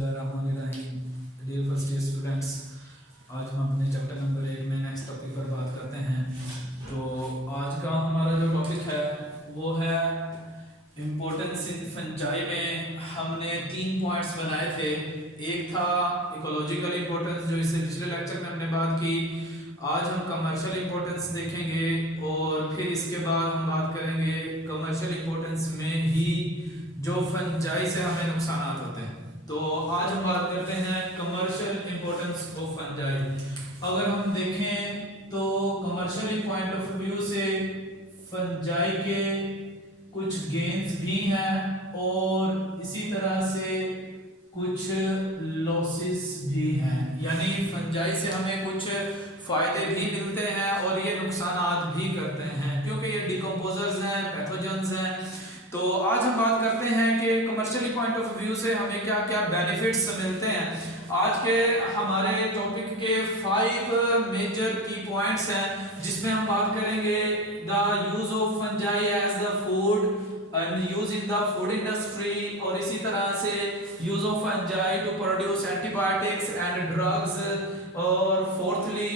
बिस्मिल्लाहिर्रहमानिर्रहीम। Dear first year students, आज हम अपने चैप्टर नंबर 1 में नेक्स्ट टॉपिक पर बात करते हैं। तो आज का हमारा जो टॉपिक है वो है इम्पोर्टेंस इन फंजाई में हमने 3 पॉइंट्स बनाए थे। एक था इकोलॉजिकल इम्पोर्टेंस, जो इससे पिछले लेक्चर में हमने बात की। आज हम कमर्शियल इम्पोर्टेंस देखेंगे और फिर इसके बाद हम बात करेंगे कमर्शियल इम्पोर्टेंस में ही जो फंजाई से हमें नुकसान होते हैं। तो आज हम बात करते हैं कमर्शियल इंपॉर्टेंस ऑफ फंजाई। अगर हम देखें तो कमर्शियल पॉइंट ऑफ व्यू से फंजाई के कुछ गेन्स भी हैं और इसी तरह से कुछ लॉसेस भी हैं, यानी फंजाई से हमें कुछ फायदे भी मिलते हैं और ये नुकसान भी करते हैं क्योंकि ये डिकम्पोजर्स हैं, पैथोजेंस हैं। तो आज हम बात करते हैं कि कमर्शियल पॉइंट ऑफ व्यू से हमें क्या क्या बेनिफिट्स मिलते हैं। आज के हमारे टॉपिक के 5 मेजर की पॉइंट्स हैं जिसमें हम बात करेंगे the use of fungi as the food and use in the food industry, और इसी तरह से use of fungi to produce antibiotics and drugs, और fourthly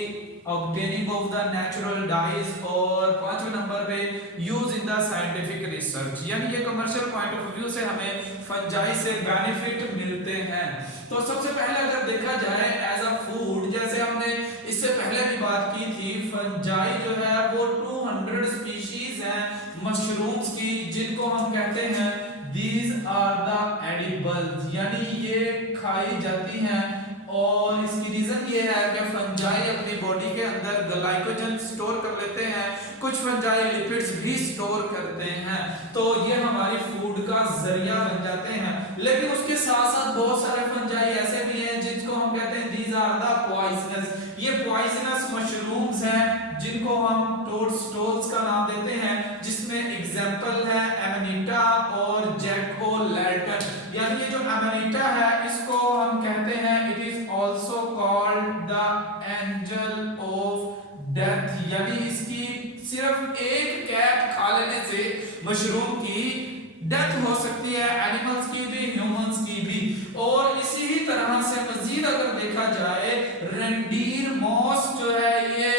obtaining of the natural dyes, और 5वें नंबर पे use in the scientific research. यानी ये कमर्शियल पॉइंट ऑफ व्यू से हमें फंजाई से बेनिफिट मिलते हैं। तो सबसे पहले अगर देखा जाए एज अ फूड, जैसे हमने इससे पहले भी बात की थी, फंजाई जो है वो 200 स्पीशीज हैं मशरूम्स की, जिनको हम कहते हैं these are the edibles, यानी ये खाई जाती हैं। और इसकी रीजन ये है कि फंजाई अपनी बॉडी के अंदर ग्लाइकोजन स्टोर कर लेते हैं, कुछ फंजाई लिपिड्स भी स्टोर करते हैं, तो ये हमारी फूड का जरिया बन जाते हैं। लेकिन उसके साथ साथ बहुत सारे फंजाई ऐसे भी हैं जिनको हम कहते हैं these are the poisonous, ये पॉइजनस मशरूम्स हैं जिनको हम टोडस्टोल्स का नाम देते हैं, जिसमें एग्जांपल है एमेनिटा और जैक-ओ-लैंटर्न। यानी ये जो एमेनिटा है इसको हम कहते हैं it is also called the angel of death, यानी इसकी सिर्फ एक कैप खा लेने से मशरूम की डेथ हो सकती है, एनिमल्स की भी ह्यूमंस की भी। और इसी ही तरह से मजीद अगर देखा जाए, रेंडीर मॉस जो है, ये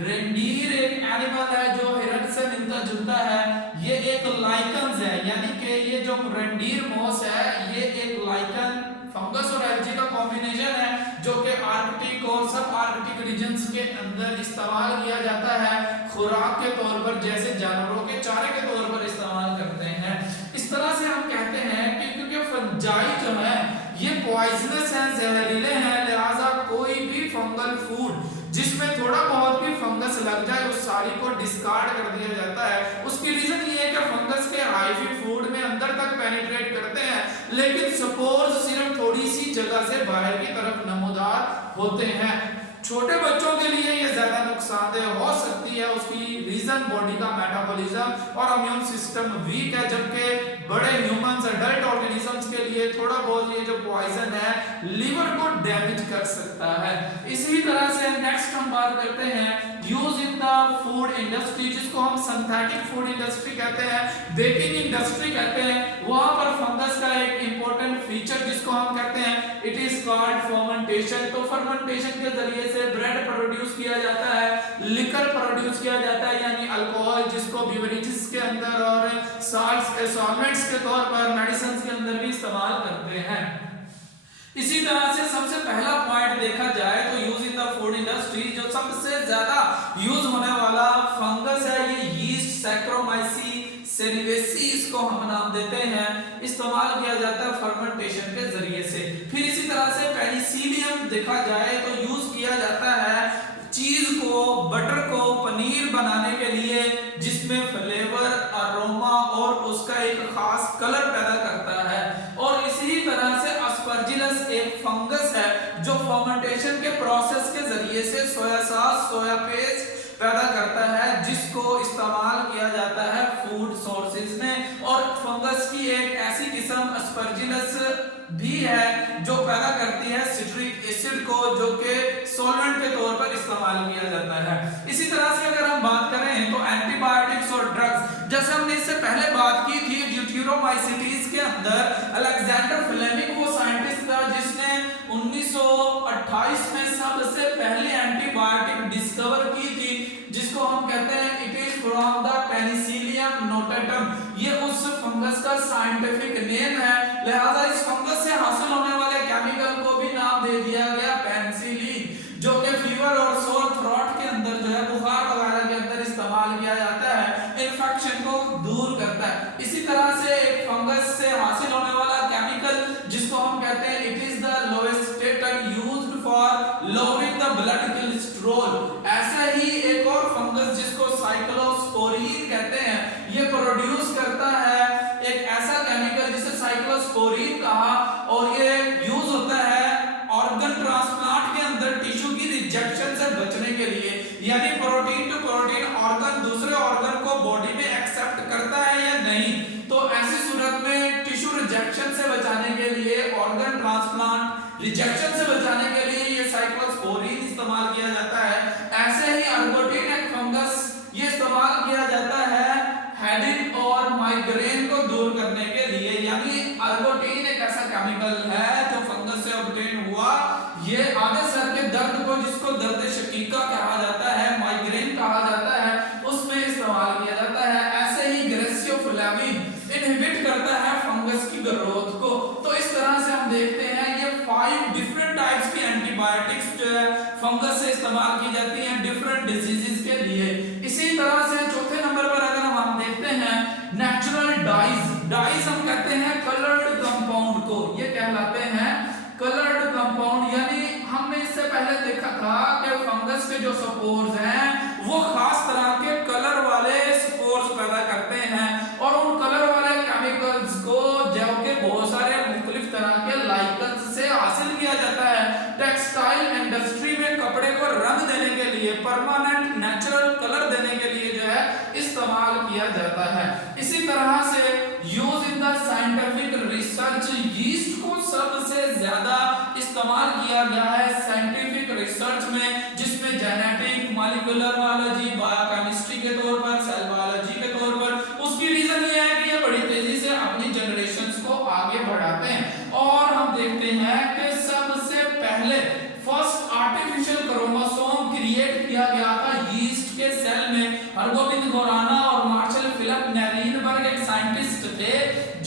रेंडीर एक एनिमल है जो हिरन से मिलता जुलता है, ये एक लाइकन्स है, यानी कि ये जो रेंडीर मॉस है ये एक लाइकन फंगस और एल्गी का कॉम्बिनेशन है जो कि आर्कटिक और सब आर्कटिक रीजन्स के अंदर इस्तेमाल किया जाता है खुराक के तौर पर, जैसे जानवरों के चारे के तौर पर इस्तेमाल करते हैं। इस तरह से हम कहते हैं कि क्योंकि फंजाई जो है ये पॉइजनस है, जहरीले हैं, लिहाजा कोई भी फंगल फूड जिसमें थोड़ा बहुत भी फंगस लग जाए उस सारी को डिस्कार्ड कर दिया जाता है। उसकी रीजन ये है कि फंगस के हाइफी फूड में अंदर तक पेनिट्रेट करते हैं, लेकिन स्पोर्स सिर्फ थोड़ी सी जगह से बाहर की तरफ नमूदार होते हैं। छोटे बच्चों के लिए ये ज्यादा नुकसानदेह हो सकती है, उसकी रीजन बॉडी का मेटाबॉलिज्म और इम्यून सिस्टम वीक है, जबकि बड़े ह्यूमंस एडल्ट ऑर्गेनिजम्स के लिए थोड़ा बहुत ये जो पॉइजन है लीवर को डैमेज कर सकता है। इसी तरह से नेक्स्ट हम बात करते हैं use in the food industry, जिसको हम सिंथेटिक फूड इंडस्ट्री कहते हैं, बेकिंग इंडस्ट्री कहते हैं। वहां पर फंगस का एक इंपॉर्टेंट फीचर जिसको हम कहते हैं इट इज कॉल्ड फर्मेंटेशन। तो फर्मेंटेशन के जरिए से ब्रेड प्रोड्यूस किया जाता है, लिकर प्रोड्यूस किया जाता है, यानी अल्कोहल जिसको बेवरेजेस के अंदर और साल्ट्स सॉल्वेंट्स के तौर पर मेडिसिन के अंदर भी इस्तेमाल करते हैं। इसी तरह से सबसे पहला पॉइंट देखा जाए तो use in the food industry, जो सबसे ज्यादा यूज होने वाला फंगस है ये यीस्ट सैक्रोमाइसीस सेरिवेसिस को हम नाम देते हैं, इस्तेमाल किया जाता है फर्मेंटेशन के जरिए से। फिर इसी तरह से पेनिसिलियम देखा जाए तो यूज किया जाता है चीज को, बटर को, पनीर बनाने के लिए, जिसमें फ्लेवर, अरोमा और उसका एक खास कलर पैदा करता है। और इसी तरह से अस्परजिलस एक फंगस है जो फर्मेंटेशन के प्रोसेस के जरिए से सोया सॉस, सोया पेस्ट पैदा करता है, जिसको इस्तेमाल किया जाता है फूड सोर्सेज में। और फंगस की एक ऐसी किस्म अस्परजिलस भी है जो पैदा करती है सिट्रिक एसिड को, जो कि सॉल्वेंट के तौर पर इस्तेमाल किया जाता है। इसी तरह से अगर हम बात करें तो एंटीबायोटिक्स और ड्रग्स, जैसे हमने इससे पहले बात की थी ड्यूटेरोमाइसिटीज के अंदर अलेक्जेंडर फ्लेमिंग वो साइंटिस्ट था जिस 1928 में सबसे पहले एंटीबायोटिक डिस्कवर की थी, जिसको हम कहते हैं it is from the Penicillium notatum. ये उस फंगस का साइंटिफिक नेम है, लिहाजा इस फंगस से हासिल होने वाले केमिकल को भी नाम दे दिया गया पेनिसिलिन, जो कि फीवर और सोर थ्रोट के अंदर जो है बुखार वगैरह के अंदर इस्तेमाल किया जाता है, इन्फेक्शन को दूर करता है। इसी तरह से एक फंगस से हासिल होने वाला केमिकल जिसको हम कहते हैं it is the lovastatin used for lowering the blood cholesterol. ऐसा ही एक और फंगस जिसको साइक्लोस्पोरिन कहते हैं, ये प्रोड्यूस करता है एक ऐसा केमिकल जिसे साइक्लोस्पोरिन कहा, और ये यूज होता है ऑर्गन ट्रांसप्लांट के अंदर टिश्यू की रिजेक्शन से बचने के लिए, यानी प्रोटीन टू प्रोटीन ऑर्गन दूसरे ऑर्गन को बॉडी में एक्सेप्ट करता है या नहीं, तो ऐसी सूरत में टिश्यू रिजेक्शन से बचाने के लिए, ऑर्गन ट्रांसप्लांट रिजेक्शन से बचाने के लिए ये साइक्लोस्पोरिन इस्तेमाल किया जाता है। ऐसे ही अर्गोटिन एक फंगस, ये इस्तेमाल किया जाता है हेडेक और माइग्रेन को दूर करने के लिए, यानी अर्गोटिन एक ऐसा केमिकल है जो फंगस से ऑब्टेन हुआ, ये आधे सर के दर्द को, जिसको दर्द शकीका कहा जाता है, माइग्रेन कहा जाता है, उसमें इस्तेमाल किया जाता है। ऐसे ही ग्रेसियोफ्लेविन इनहिबिट करता है फंगस की ग्रोथ को। तो इस तरह से हम देखते हैं ये 5 डिफरेंट टाइप्स की एंटीबायोटिक्स जो है फंगस से इस्तेमाल की जाती हैं डिफरेंट डिजीजेस के लिए। इसी तरह से चौथे नंबर पर अगर हम देखते हैं नेचुरल डाइज, डाइज हम कहते हैं कलर्ड कंपाउंड को, ये कहलाते हैं कलर्ड कंपाउंड, यानी हमने इससे पहले देखा था कि फंगस के जो स्पोर्स हैं वो खास तरह के कलर वाले स्पोर्स पैदा करते हैं, और उन कलर वाले केमिकल्स को जो कि बहुत सारे मुख्तलिफ तरह के लाइकन्स से हासिल किया जाता है। टेक्सटाइल इंडस्ट्री में कपड़े को रंग देने के लिए, परमानेंट नेचुरल कलर देने के लिए जो है इस्तेमाल किया जाता है। इसी तरह से use in the scientific research, yeast को सबसे ज्यादा इस्तेमाल किया गया है साइंटिफिक रिसर्च में, जिसमें जेनेटिक, मॉलिक्यूलर बायोलॉजी, बायोकेमिस्ट्री के तौर पर, सेल बायोलॉजी के तौर पर। उसकी रीजन ये है कि ये बड़ी तेजी से अपनी जनरेशंस को आगे बढ़ाते हैं। और हम देखते हैं कि सबसे पहले फर्स्ट आर्टिफिशियल क्रोमोसोम क्रिएट किया गया था यीस्ट के सेल में। हरगोबिंद खुराना और मार्शल फिलिप नेरिनबर्ग एक साइंटिस्ट थे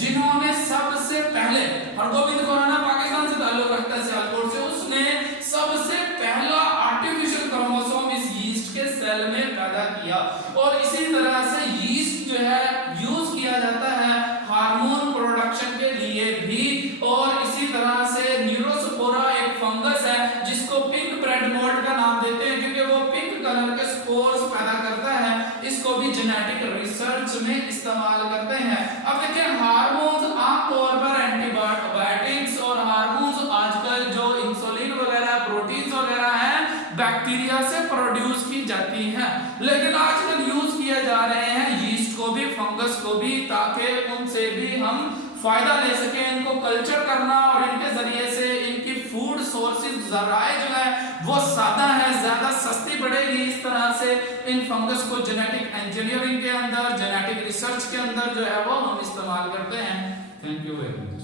जिन्होंने सबसे पहले, हरगोबिंद खुराना पाकिस्तान से ताल्लुक रखता है, सियालकोट से, उसने सबसे पहला आर्टिफिशियल क्रोमोसोम इस यीस्ट के सेल में पैदा किया। और इसी तरह से यीस्ट जो है यूज किया जाता है हार्मोन प्रोडक्शन के लिए भी। और इसी तरह से न्यूरोस्पोरा एक फंगस है जिसको पिंक ब्रेड मोल्ड का नाम देते हैं क्योंकि वो पिंक कलर के स्पोर्स पैदा करता है, इसको भी जेनेटिक रिसर्च में इस्तेमाल करते हैं। अब देखिए हार्मोन्स आमतौर पर एंटीबायोटिक्स और हार्मोन्स आजकल जो इंसुलिन वगैरह, प्रोटीन्स वगैरह हैं, बैक्टीरिया से प्रोड्यूस की जाती हैं, लेकिन आजकल यूज किए जा रहे हैं यीस्ट को भी, फंगस को भी, ताकि उनसे भी हम फायदा ले सकें। इनको कल्चर करना और इनके जरिए से इनकी फूड सोर्सेज जराए जो है वो सादा है, ज्यादा सस्ती पड़ेगी। इस तरह से इन फंगस को जेनेटिक इंजीनियरिंग के अंदर, जेनेटिक रिसर्च के अंदर जो है वो हम इस्तेमाल करते हैं। Thank you very much.